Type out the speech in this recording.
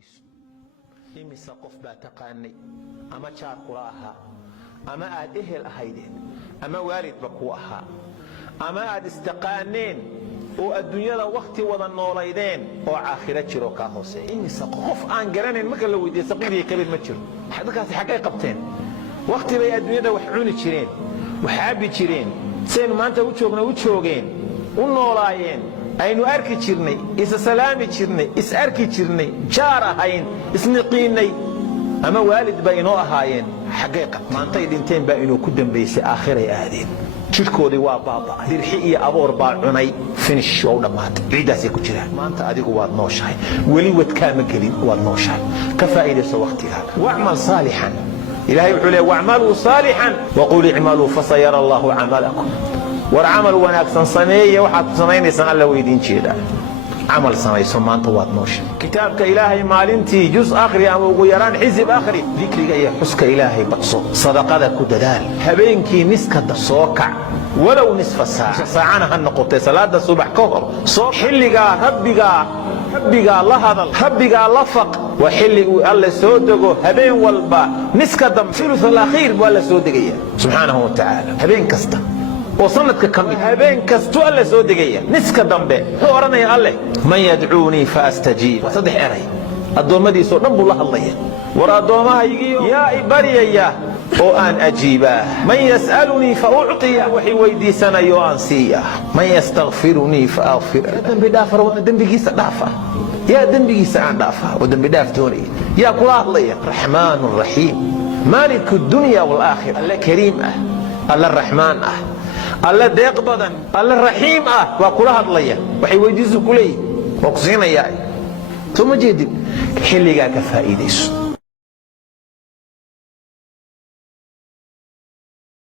faa'iidayso. imise qof baa taqaanay ama jaar kula ahaa ama aad ehel ahaydeen ama waalidba ku ahaa ama aad istaqaaneen oo adduunyada waqti wada noolaydeen oo aakhira jiro ka hooseeya. imise qof aan garanayn marka la weydiiyo saqiir kabiir ma jiro. dadkaasi xaqay qabteen waqti bay adduunyada wax cuni jireen wax abi jireen seen maanta u joogeen u noolaayeen aynu arki jirnay isa salaami jirnay is arki jirnay jaar ahayn isniqiinay ama waalid ba inoo ahaayeen xaqay qabteen maantay dhinteen baa inuu ku dambeysay aakhiray aadeen jirkoodii waa baaba'ay dirxi iyo aboor baa cunay finish oo dhamaatay ciidaasay ku jiraan. maanta adigu waad nooshahay weli wadkaama gelin waad nooshahay ka faa'iidayso waqtigaaga wa'mal saalihan ilaahay wuxuu leeyahay wa'malu saalihan waqul i'malu fasayara Allahu 'amalakum war amal wanaagsan sameeye waxaad samaynaysan alla weydiin jeeda عمل سميسو مانتا واد نوش كتابك إلهي مالنتي جزء آخري أما وغيران حزب آخري ذكرك إيا حسك إلهي بقصو صدقة كددال هبينكي نسكة صوكع ولو نصف ساعة ساعانا هنقطة صلاة الصبح كهر صوك حلقا هبقا لهذا هبقا لفق وحلقوا الله سودقو هبين والبا نسكة ثلث الأخير ولا سودقية سبحانه وتعالى هبين كستا وصلتك كم هبين كستو الله سودقية نسكة دمبه هو أرني الله من يدعوني فأستجيب وصدح أري الدومدي سو نبو الله ورا دومها يجي يا إبريا وأن أجيبه من يسألني فأعطيه وحي ويدي سنة يوانسيه من يستغفرني فأغفر دنبي دافر ودنبي جيس دافر يا دنبي جيس عن دافر ودنبي دافتوني يا كلاه الله الرحمن الرحيم مالك الدنيا والآخرة الله كريم الله الرحمن الله ديق بدن الله الرحيم وكلها الله وحي ويدي كلي وقصينا ياي ثم جدي حلقا كفائديس